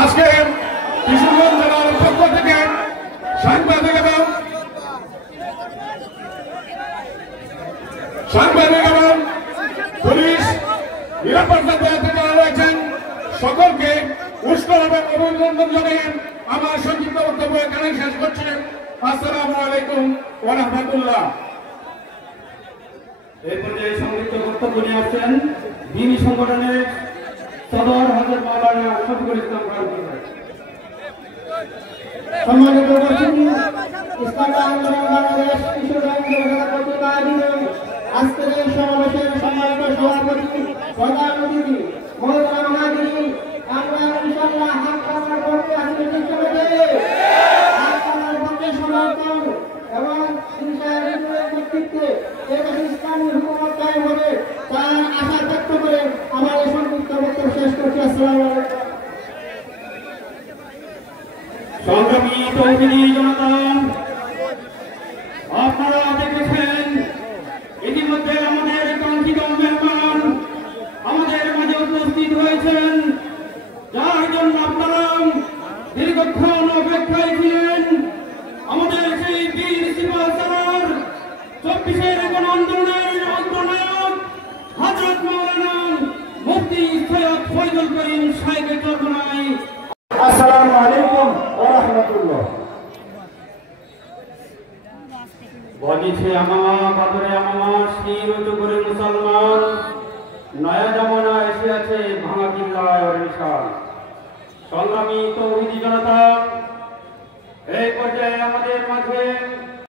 আজকে কিশোরগঞ্জ জেলার পক্ষ থেকে সাংবাদিক এবং পুলিশ নিরাপত্তা দায়িত্বে যারা রয়েছেন সকলকে উষ্ণ এবং অভিনন্দন জানিয়ে আমার সংক্ষিপ্ত বক্তব্য এখানে শেষ করছি। আসসালামু আলাইকুম ওয়া রাহমাতুল্লাহ। এই পর্যায়ে সংক্ষিপ্ত বক্তব্য নিয়ে আসছেন দ্বীনি সংগঠনের সদর হযরত মাওলানা শফিকুল ইসলাম ফারুকী। সম্মানিত উপস্থিতি, ইসলামী আন্দোলন বাংলাদেশ কিশোরগঞ্জ জেলা কর্তৃক আয়োজিত আজকের এই সমাবেশের সম্মানিত সভাপতি প্রধান অতিথি মহোদয় মহাজির, আমরা ইনশাআল্লাহ হাত কামার পক্ষে আসলে সমর্থন এবং নেতৃত্বে ইসলামী হুকুমত কায়েম হবে তার আশা ব্যক্ত করে আমার এই সংক্ষিপ্ত বক্তব্য শেষ করছি। আসসালামু আলাইকুম। সংগ্রামী তৌহিদি জনতা, আপনারা দেখেছেন ইতিমধ্যে আমাদের কাঙ্ক্ষিত মেহমান আমাদের মাঝে উপস্থিত হয়েছেন, যার জন্য আপনারা দীর্ঘক্ষণ অপেক্ষায় ছিলেন। আমাদের সেই বীর সিপাহসালার 24-এর গণ আন্দোলনের অগ্রনায়ক হযরত মাওলানা মুফতি সৈয়দ ফয়জুল করিম সাহেবের চরমায় আসসালামু আলাইকুম ওয়া রাহমাতুল্লাহ। বলিছে আমামা বাদরে আমামা শির উঁচু করে মুসলমান, নয়া জামানা এসে আছে ভাঙা কিল্লায় ওর বিশাল। সংগ্রামী তৌহিদি জনতা, এই পর্যায়ে আমাদের মাঝে